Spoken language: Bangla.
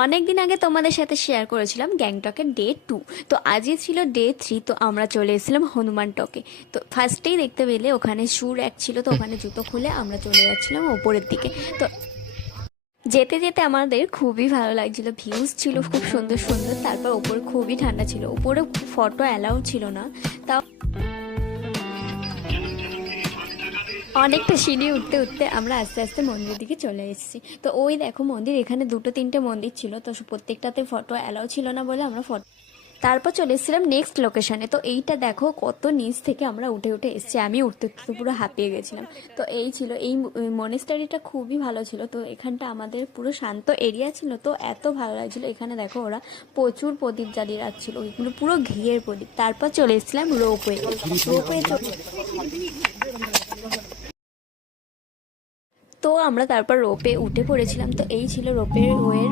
অনেক দিন আগে তোমাদের সাথে শেয়ার করেছিলাম গ্যাংটকের ডে 2। তো আজকে ছিল ডে 3। তো আমরা চলে এসেছিলাম হনুমান টকে। তো ফার্স্টেই দেখতে পেলে ওখানে শু র্যাক ছিল, তো ওখানে জুতো খুলে আমরা চলে যাচ্ছিলাম ওপরের দিকে। তো যেতে যেতে আমাদের খুবই ভালো লাগছিল, ভিউজ ছিল খুব সুন্দর সুন্দর। তারপর ওপরে খুবই ঠান্ডা ছিল, উপরে ফটো অ্যালাউ ছিল না। তাও অনেকটা সিঁড়ি উঠতে উঠতে আমরা আস্তে আস্তে মন্দিরের দিকে চলে এসেছি। তো ওই দেখো মন্দির, এখানে দুটো তিনটে মন্দির ছিল, তো প্রত্যেকটাতে ফটো অ্যালাউ ছিল না বলে আমরা ফটো। তারপর চলে এসেছিলাম নেক্সট লোকেশনে। তো এইটা দেখো কত নিচ থেকে আমরা উঠে উঠে এসেছি, আমি উঠতে উঠতে তো পুরো হাঁপিয়ে গেছিলাম। তো এই ছিল এই মনেস্টারিটা, খুবই ভালো ছিল। তো এখানটা আমাদের পুরো শান্ত এরিয়া ছিল, তো এত ভালো লাগছিল। এখানে দেখো ওরা প্রচুর প্রদীপ জ্বালিয়ে রাখছিল, ওইগুলো পুরো ঘিয়ের প্রদীপ। তারপর চলে এসেছিলাম রোপওয়ে। রোপওয়ে তো আমরা তারপর রোপে উঠে পড়েছিলাম। তো এই ছিল রোপে ওয়ের